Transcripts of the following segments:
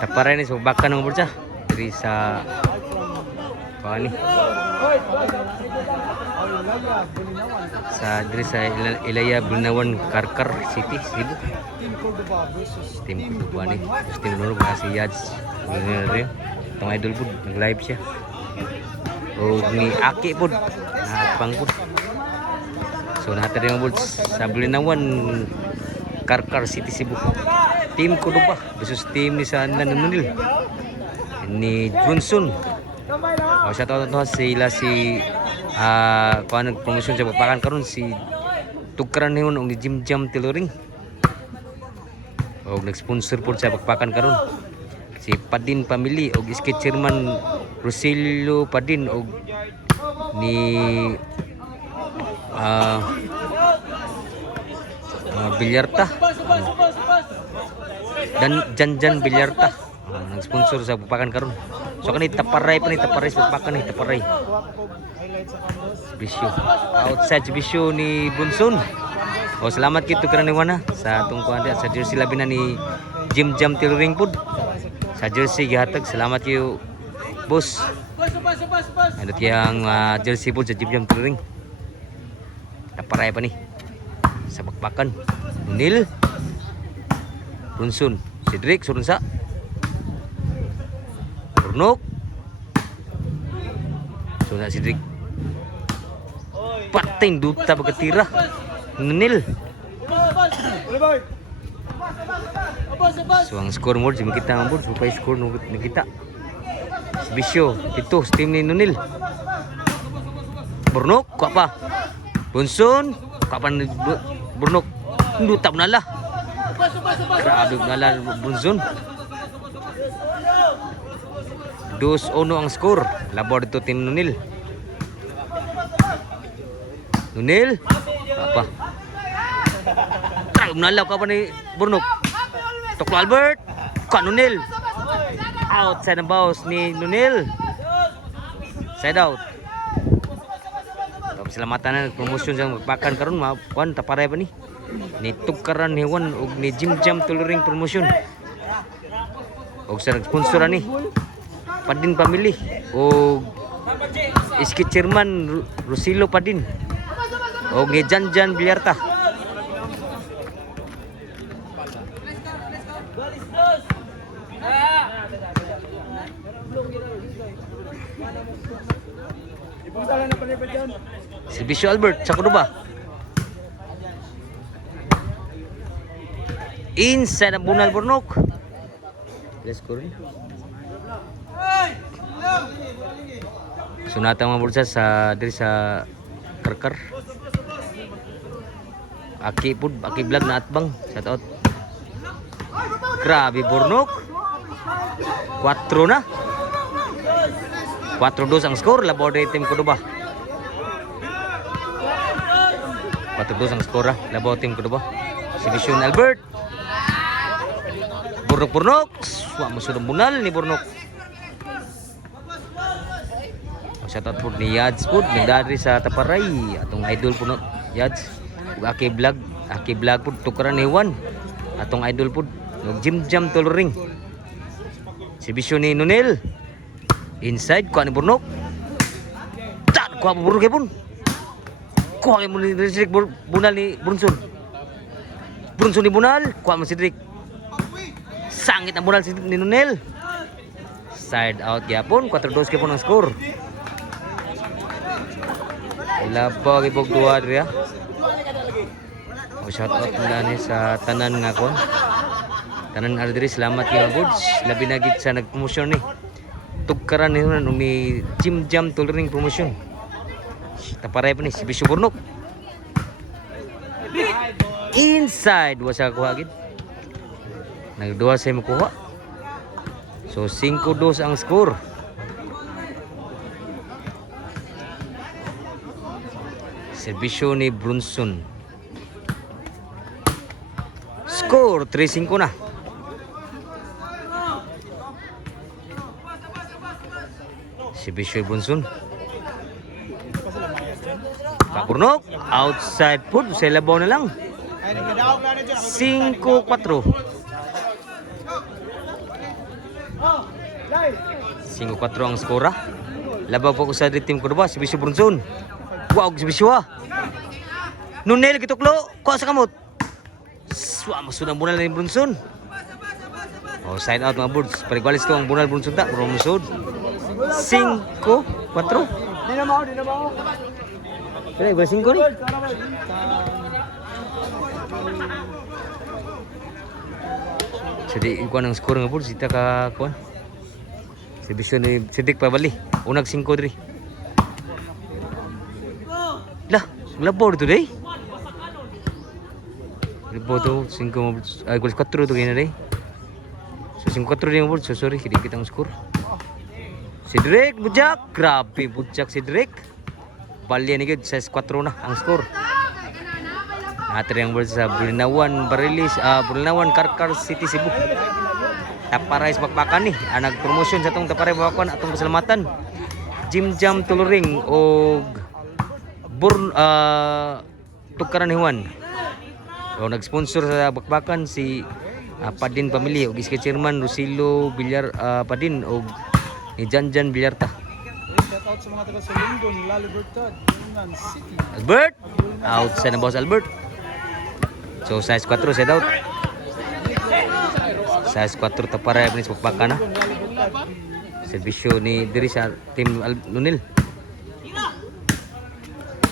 Taparay ni subakan ng bulsa. Diri sa paani. Sa diri sa Ilaya Bulinawan Karkar City, Cebu. Team Cordoba ni. Team Nurog na si Yads. Rin. Itong idol po, nag-live siya. O ni Aki po, nakapang po. So natin rin mga sa Bulinawan Karkar City, Cebu. Team Cordoba versus team ni sa Nanunil ni Junsun. O shout out to sila si kuan nag-promotion sa Bapakan karon si Tugkaran niyon og ni Jim Jam Tailoring. Og nag-sponsor po sa Bapakan karon si Padin Family og iski chairman Rosilio Padin og ni Bilyarta dan Janjan Bilyarta nag-sponsor sa Bapakan karon. So kani taparay pa ni taparay sa Bapakan ni taparay. Bisyo outside bisyo ni Bunson. O salamat kito karaniwan na sa atong kuan sa jersey labi na ni Jim Jam Tailoring pod. Sa jersey gihatag salamat kayo boss. Ano tiyang jersey pod sa Jim Jam Tailoring. Taparay pa ni sa Bakbakan. Nil Bunson, Cedric Surunsa. Burnok. So na Cedric. Pating duta pagkatira. Nil. So ang score mo, kita ang board, supaya score nakita. Bisyo, ito, team ni Nunil. Burnok, kuha pa. Bunson, kuha pa ni Burnok. Duta nala. Grabe nala Bunson. 2-1 ang score. Labor dito team Nunil. Nunil, apa? Grabe nala kuha pa ni Burnok. Toklo Albert, kuha Nunil. Outside ng bounce ni Nunil. Side out. Salamatan na promotion sa Bapakan karon kuan taparay pa ni Tugkaran Hewan og ni Jim Jam Tailoring promotion. Og sa nag-sponsor ni Padin Family og iski chairman Rosilio Padin og ni Janjan Bilyarta. Servisyo Albert sa Cordoba. Inside ang Bunal Burnok. Let's go rin. Sunata mga bulsa sa diri sa Karkar. Aki pud, Aki vlog na atbang. Shout out. Grabe Burnok. 4 na. 4-2 ang score labor ni Team Cordoba. 4-2 ang score labor Team Cordoba. Si Vision Albert. Burnok. Wa mo sudong bunal ni Burnok. Shout out po ni Yads po, nagdadri sa Taparay. Atong idol po no, Yads. Aki vlog po, Tugkaran Hewan. Atong idol po, Jim Jam Tailoring. Si Vision ni Nunil. Inside, kuha ni Burnok. Kuha mo Burnok kaya kuha mo ni Cedric Bunal ni Brunson. Brunson ni Bunal, kuha mo Cedric. Sangit ang Bunal ni Nunil. Side out yapon, 4-2 kaya po ng score. Ilabag ibog duwa diri. Shout out nila ni sa tanan nga kon. Tanan diri salamat kay Goods. Labi na gid sa nag-promotion ni Tugkaran ni Jim Jam Tailoring promotion. Taparay pa ni si Bisyo Burnok. Inside wasa kuha gid. Nagduwa sa makuha. So 5-2 ang score. Serbisyo ni Brunson. Score 3-5 na. Serbisyo Brunson. Burnok outside foot sa labaw na lang. 5-4. 5-4 ang skora. Laban po ko sa Team Cordoba, si Bisyo Bronson. Wow, si Bisyo ah. Nunel gituklo, kuha sa kamot. Swa, masunang bunal ni Bronson. Oh, side out mga birds. Parigualis to ang bunal Bronson ta, Bronson. 5-4. Di na mau. Kaya ba 5 ni? Jadi kuan ang skor nga birds, sita ka kuan. Si Bisyo ni Sidik pa bali. Unag 5 diri. Lah, labor dito day. Ribo to 5 ay goal 4 to kina day. So 5-4 din birds. So sorry, hindi kita ang skor. Cedric bujak, grabe bujak Cedric. Bali ni gid 6-4 na ang skor. Natri ang birds sa Bulinawan Barilis, Bulinawan Karkar City Cebu. Taparay sa bakbakan ni, nag-promotion sa itong Taparay bakbakan atong kasalamatan. Jim Jam Tuluring o Tukaran ni Juan. So, nag-sponsor sa bakbakan si Padin Pamilya o iski chairman Rosilo Villar Padin o ni Janjan Villarta. Shout out sa mga taga Salungon, La Libertad, Yunnan City. Albert, out sa na boss Albert. So size 4 set out. Size 4 Taparay ni sa bakbakan na. Servisyo ni diri sa Team Lunil.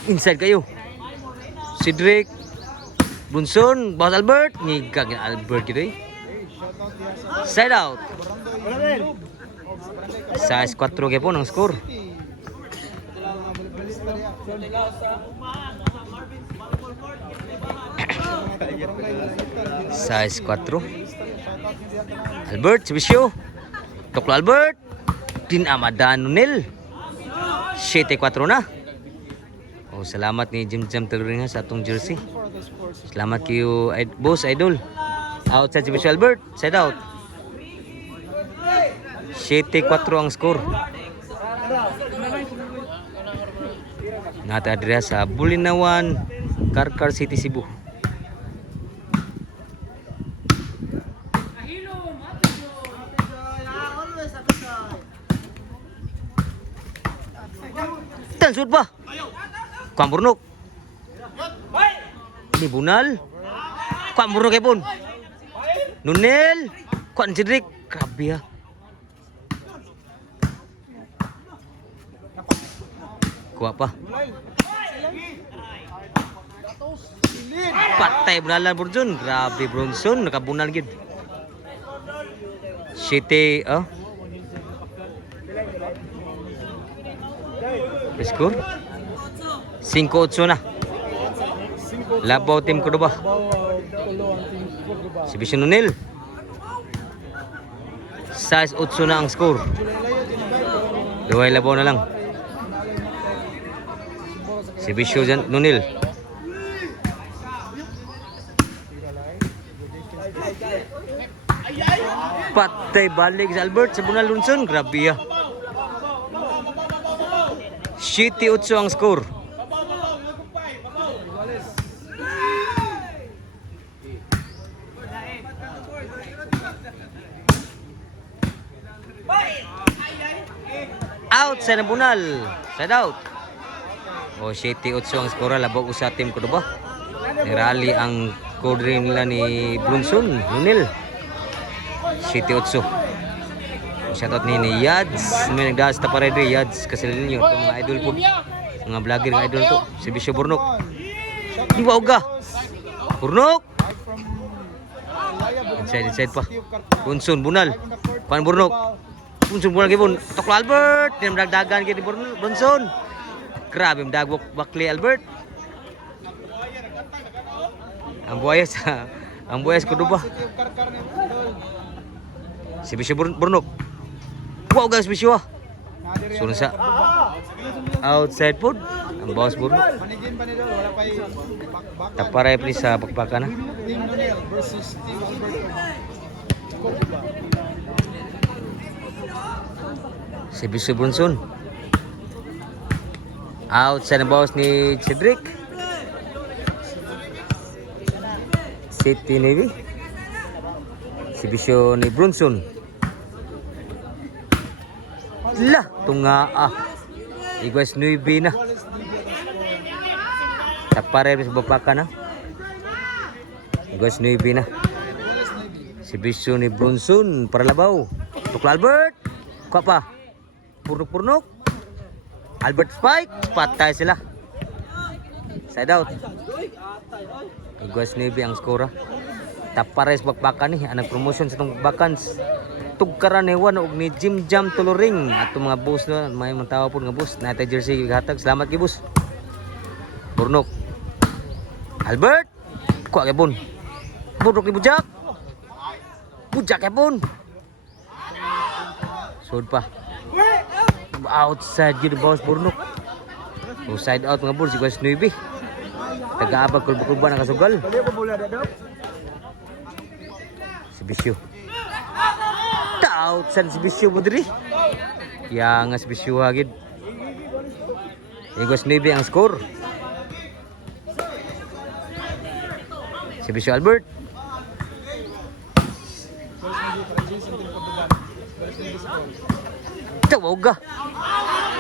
Inside kayo. Cedric Bunson, Boss Albert, ngigag ni Albert gitu. Side out. Size 4 kaya po ng score. Size 4. Albert, Sibisyo. Tuklo Albert. Din Amadan Nunil. 7-4 na. Oh, salamat ni Jim Jam Tuluring sa atong jersey. Salamat kayo, boss idol. Outside si Bisyo Albert, side out. 7-4 ang score. Nata adria sa Bulinawan, Karkar City Cebu. Tansud ba? Kuan Burnok. Ni Bunal. Kuan Burnok kay pun. Nunel. Kuan Cedric. Grabe ha. Kuha pa. Patay bunalan Bronson. Grabe Bronson. Nakabunal gid. City, score 5-8 na. Labaw Team Cordoba. Si Bisyo Nunil. 6-8 na ang score. Duway labaw na lang. Si Bisyo Nunil. Patay balik sa Albert sa Bunal Lunson. Grabe ya. 7-8 ang score. Out sa Nabunal. Side out. O 7-8 ang score. Labog sa Team Cordoba. Nirali ang code nila ni Bronson Nunil. 7-8. Shoutout ni Yads. May nagdaas ta para rin Yads. Kasi ninyo itong mga idol po. Mga vlogger ng idol to. Si Bisyo Burnok. Di ba uga? Burnok! Inside pa. Bunson Bunal. Pan Burnok. Bunson Bunal kipon. Tuklo Albert. Di na magdagdagan kini Bunson. Grabe magdagbok bakli Albert. Ang buhayas Cordoba. Si Bisyo Burnok. Wow guys, Bisyo ah. Sunod sa outside food. Ang boss Burnok. Taparay please sa bakbakan na. Si Bisyo Bronson. Outside ang boss ni Cedric. City Navy. Si Bisyo ni Bronson. La, tunga Iguas 9 na. Wallace DB at ang score. Tapare sa bapaka na. Iguas 9 na. Wallace Navy. Si Bisyo ni Bronson para labaw. Tukla Albert. Kuha pa. Purnok-purnok. Albert Spike. Patay sila. Side out. Iguas 9 ang skora. Tapares bakbakan ni anang promotion sa itong bakans. Tugkaran ewan og ni Jim Jam Tuluring ato mga boss na may mantawa po nga boss na jersey gihatag. Salamat kay boss. Purnok. Albert. Kuha kay bon. Purnok ni Bujak. Bujak kay bon. Sud pa. Outside yun boss Purnok. So side out mga boss Iguas 9. Taga-abag kulba-kulba na kasugal. Si Bisyo. Out san si Bisyo mo diri. Yang nga si Bisyo hagid. Iguas 9 ang score. Si Bisyo Albert. Tawaga.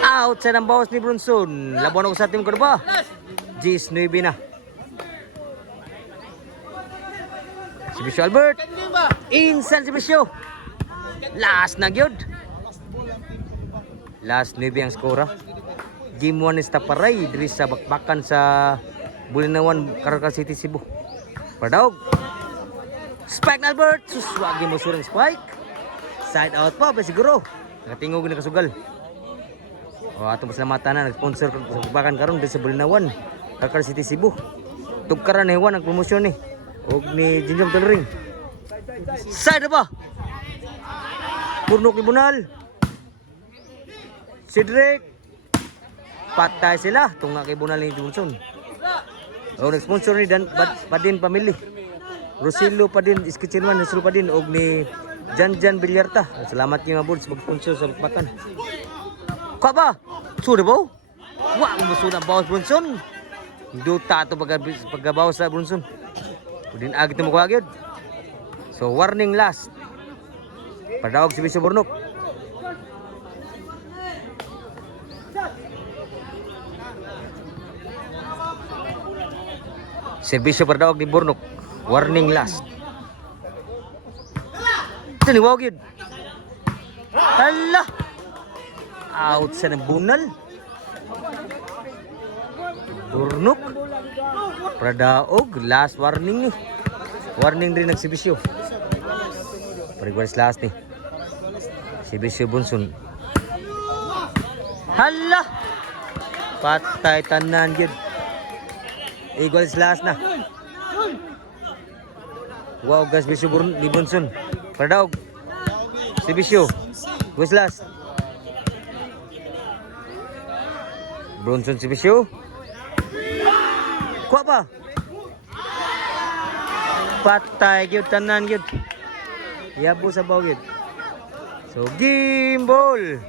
Out sa ng bawas ni Bronson. Labuan ako sa team ko ba? Gis 9 na. Si Bisyo Albert. Insan si Bisyo. Last na gyud. Last 9 ang skora. Game 1 is Taparay diri sa bakbakan sa Bulinawan, Caracal City, Cebu. Padaog. Spike na Albert. Suswagi mo surang Spike. Side out pa ba siguro. Nakatingog na kasugal. O atong pasalamatan na nag-sponsor sa bakbakan karon diri sa Bulinawan, Caracal City, Cebu. Tugkaran hewan ang promosyon ni og ni Jinjom Tuluring. Side ba? Purnok ni Bunal. Cedric. Patay sila. Tunga kay Bunal ni Johnson. O nag-sponsor ni Padin Family. Rosillo Padin, Iskichinwan, Rosillo Padin. O ni Jan Villarta. Salamat kayo mga boards mag-sponsor sa bakbakan. Kwa ba? Sure ba? Wag mo sunang bawas Bronson. Duta ito pagkabawas sa Bronson. Pudin agit mo kagad. So warning last. Padaog si Bisyo Purnok. Serbisyo padaog ni Purnok. Warning last. Taniwag yun. Hala. Out sa ng Bunal. Purnok. Padaog. Last warning ni. Warning din ng si Bisyo. Parigualis last ni. Si Bisyo Bunson. Hala! Patay tanan yun. Eagles last na. Wow guys, Bisyo ni Bunson. Padaog. Si Bisyo. Eagles last. Bunson si Bisyo. Kuha pa. Patay yun tanan yun. Yabo sa bawid. So game ball.